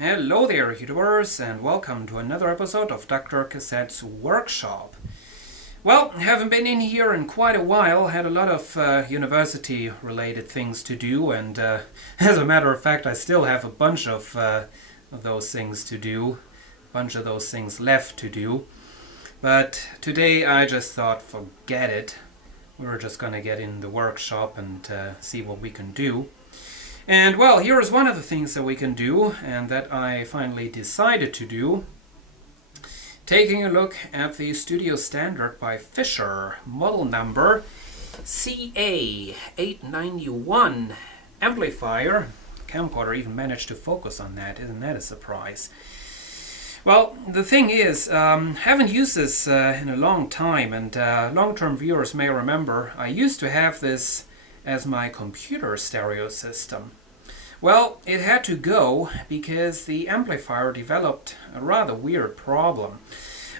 Hello there, YouTubers, and welcome to another episode of DrCassette's workshop. Well, haven't been in here in quite a while, had a lot of university-related things to do, and as a matter of fact, I still have a bunch of those things to do, a bunch of those things left to do. But today I just thought, forget it. We're just gonna get in the workshop and see what we can do. And well, here is one of the things that we can do, and that I finally decided to do. Taking a look at the studio standard by Fisher, model number CA-891 amplifier. Camcorder even managed to focus on that, isn't that a surprise? Well, the thing is, haven't used this in a long time, and long-term viewers may remember I used to have this as my computer stereo system. Well, it had to go because the amplifier developed a rather weird problem.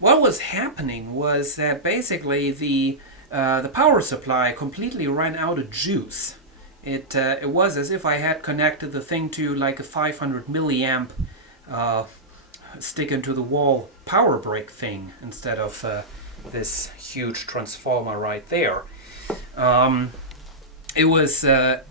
What was happening was that basically the power supply completely ran out of juice. It was as if I had connected the thing to like a 500 milliamp stick into the wall power brick thing instead of this huge transformer right there. It was at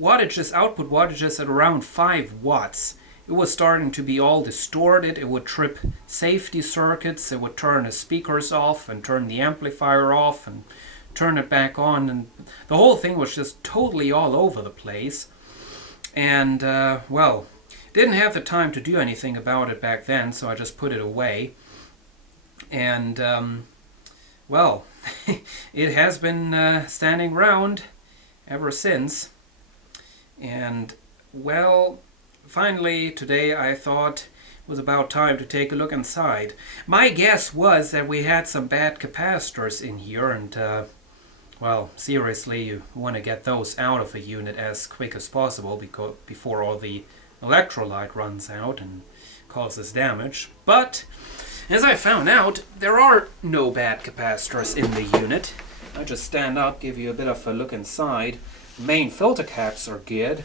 wattages, output wattages at around 5 watts. It was starting to be all distorted. It would trip safety circuits. It would turn the speakers off and turn the amplifier off and turn it back on. And the whole thing was just totally all over the place. And, well, didn't have the time to do anything about it back then, so I just put it away. And, well, it has been standing around ever since. And well, finally today I thought it was about time to take a look inside. My guess was that we had some bad capacitors in here, and well, seriously, you want to get those out of a unit as quick as possible before all the electrolyte runs out and causes damage. But as I found out, there are no bad capacitors in the unit. I just stand up, give you a bit of a look inside. Main filter caps are good.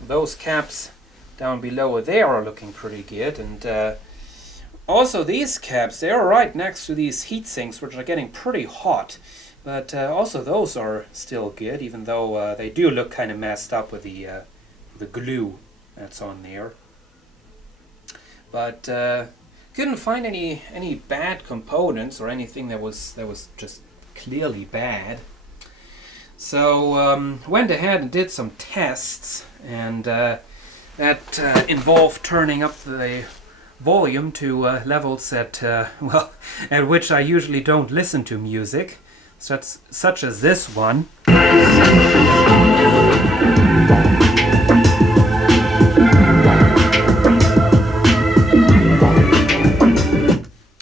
Those caps down below there are looking pretty good, and also these caps, they are right next to these heat sinks, which are getting pretty hot. But also those are still good, even though they do look kind of messed up with the glue that's on there. But couldn't find any bad components or anything that was just clearly bad. So went ahead and did some tests, and that involved turning up the volume to levels at well, at which I usually don't listen to music, such as this one.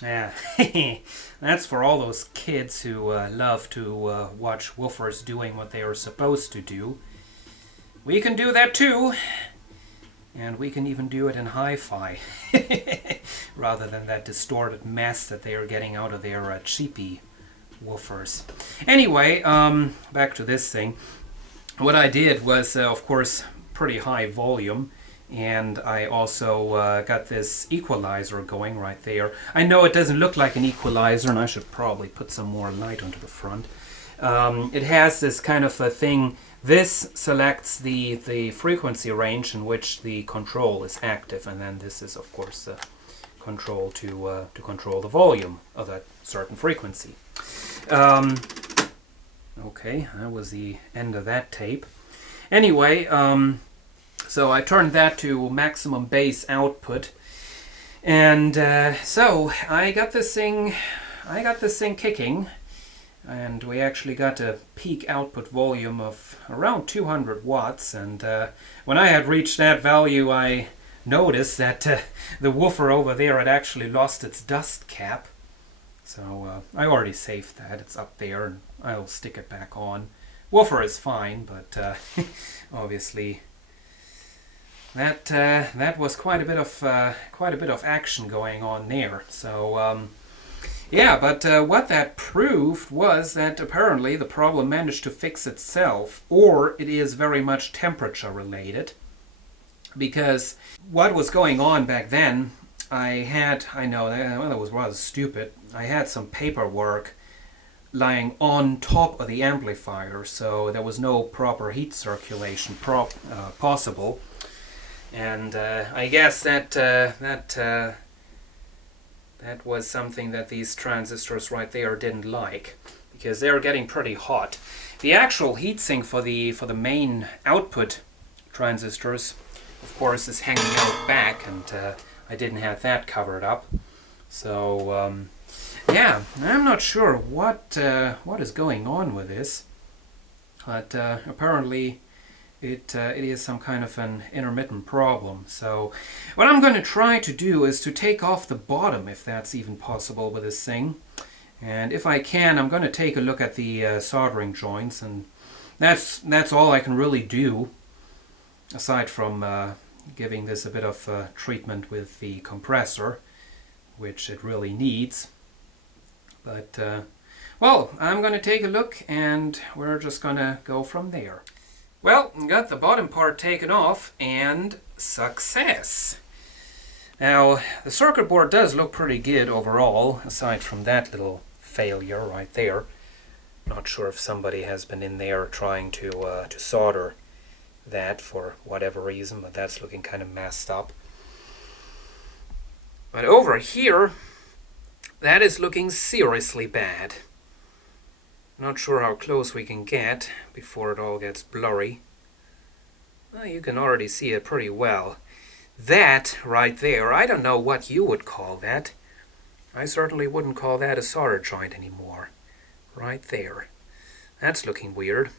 Yeah. That's for all those kids who love to watch woofers doing what they are supposed to do. We can do that too, and we can even do it in hi-fi, rather than that distorted mess that they are getting out of their cheapy woofers. Anyway, back to this thing. What I did was, of course, pretty high volume. And I also got this equalizer going right there. I know it doesn't look like an equalizer, and I should probably put some more light onto the front. It has this kind of a thing. This selects the frequency range in which the control is active, and then this is, of course, the control to control the volume of that certain frequency. Okay, that was the end of that tape. Anyway, so I turned that to maximum bass output, and so I got this thing kicking, and we actually got a peak output volume of around 200 watts. And when I had reached that value, I noticed that the woofer over there had actually lost its dust cap. So I already saved that. It's up there, and I'll stick it back on. Woofer is fine, but obviously. That was quite a bit of action going on there. So yeah, but what that proved was that apparently the problem managed to fix itself, or it is very much temperature related. because what was going on back then, I know that was rather stupid. I had some paperwork lying on top of the amplifier, so there was no proper heat circulation possible. And I guess that was something that these transistors right there didn't like, because they're getting pretty hot. The actual heatsink for the main output transistors, of course, is hanging out back, and I didn't have that covered up. So yeah, I'm not sure what is going on with this, but apparently it is some kind of an intermittent problem. So what I'm going to try to do is to take off the bottom, if that's even possible with this thing. And if I can, I'm going to take a look at the soldering joints, and that's all I can really do, aside from giving this a bit of treatment with the compressor, which it really needs. But well, I'm going to take a look, and we're just going to go from there. Well, got the bottom part taken off, and success! Now, the circuit board does look pretty good overall, aside from that little failure right there. Not sure if somebody has been in there trying to solder that for whatever reason, but that's looking kind of messed up. But over here, that is looking seriously bad. Not sure how close we can get before it all gets blurry. Well, you can already see it pretty well. That right there, I don't know what you would call that. I certainly wouldn't call that a solder joint anymore. Right there. That's looking weird.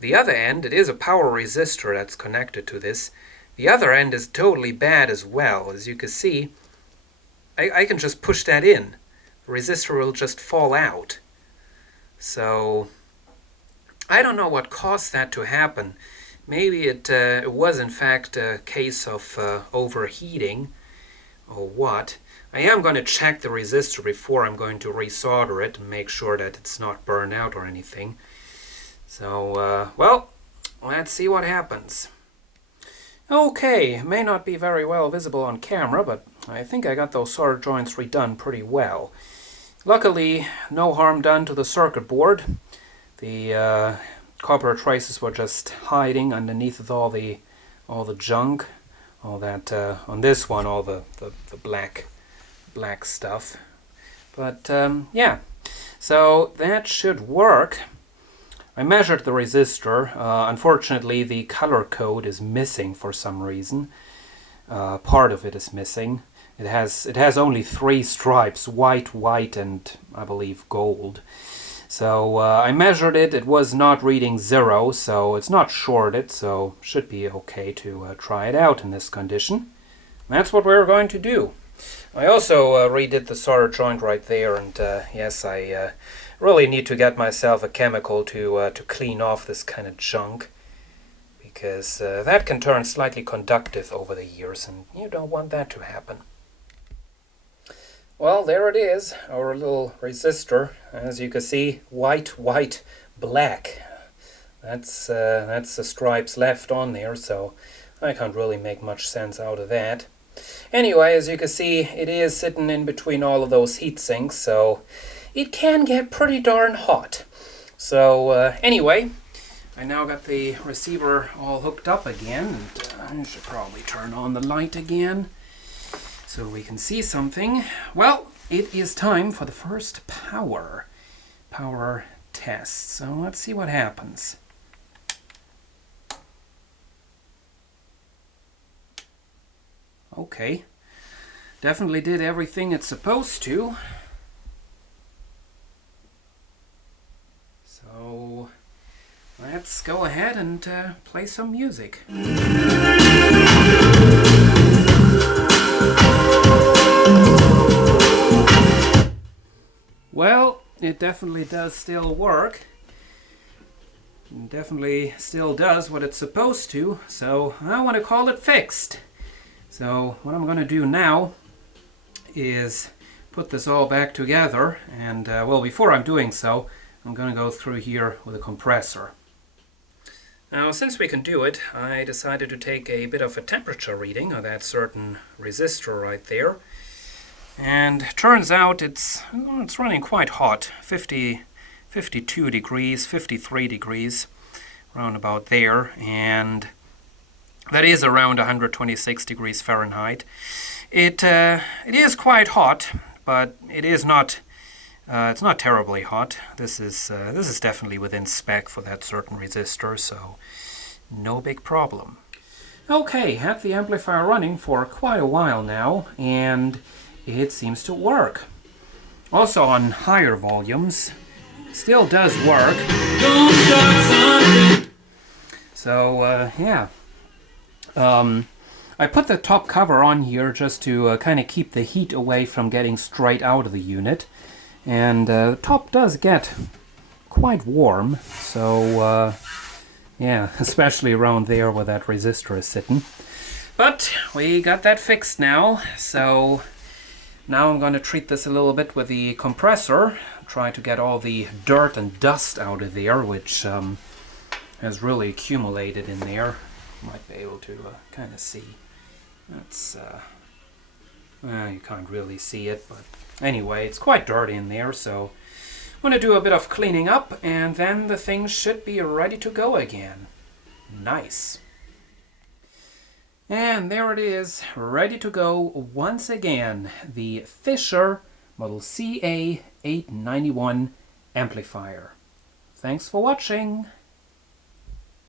The other end, it is a power resistor that's connected to this. The other end is totally bad as well. As you can see, I can just push that in. The resistor will just fall out. So I don't know what caused that to happen. Maybe it was in fact a case of overheating or what. I am going to check the resistor before I'm going to resolder it and make sure that it's not burned out or anything. So well, let's see what happens. Okay, it may not be very well visible on camera, but I think I got those solder joints redone pretty well. Luckily, no harm done to the circuit board. The copper traces were just hiding underneath of all the junk, all that on this one, all the black stuff. But yeah, so that should work. I measured the resistor. Unfortunately, the color code is missing for some reason. Part of it is missing. It has only 3 stripes, white, and I believe gold. So I measured it. It was not reading 0, so it's not shorted, so should be okay to try it out in this condition. That's what we're going to do. I also redid the solder joint right there, and yes, I really need to get myself a chemical to clean off this kind of junk, because that can turn slightly conductive over the years, and you don't want that to happen. Well, there it is, our little resistor. As you can see, white, black. That's the stripes left on there, so I can't really make much sense out of that. Anyway, as you can see, it is sitting in between all of those heat sinks, so it can get pretty darn hot. So anyway, I now got the receiver all hooked up again, and I should probably turn on the light again so we can see something. Well, it is time for the first power test. So let's see what happens. Okay, definitely did everything it's supposed to. So let's go ahead and play some music. Well, it definitely does still work. It definitely still does what it's supposed to, so I want to call it fixed. So what I'm going to do now is put this all back together, and well, before I'm doing so, I'm going to go through here with a compressor. Now, since we can do it, I decided to take a bit of a temperature reading of that certain resistor right there. And turns out it's running quite hot, 52 degrees, 53 degrees, around about there, and that is around 126 degrees Fahrenheit. It is quite hot, but it is not. It's not terribly hot. This is definitely within spec for that certain resistor, so no big problem. Okay, had the amplifier running for quite a while now, and it seems to work. Also on higher volumes, still does work. So yeah. I put the top cover on here just to kind of keep the heat away from getting straight out of the unit. And the top does get quite warm, so yeah, especially around there where that resistor is sitting. But we got that fixed now, so now I'm going to treat this a little bit with the compressor, try to get all the dirt and dust out of there, which has really accumulated in there. Might be able to kind of see. That's well, you can't really see it, but anyway, it's quite dirty in there, so I'm going to do a bit of cleaning up, and then the thing should be ready to go again. Nice. And there it is, ready to go once again, the Fisher Model CA-891 amplifier. Thanks for watching.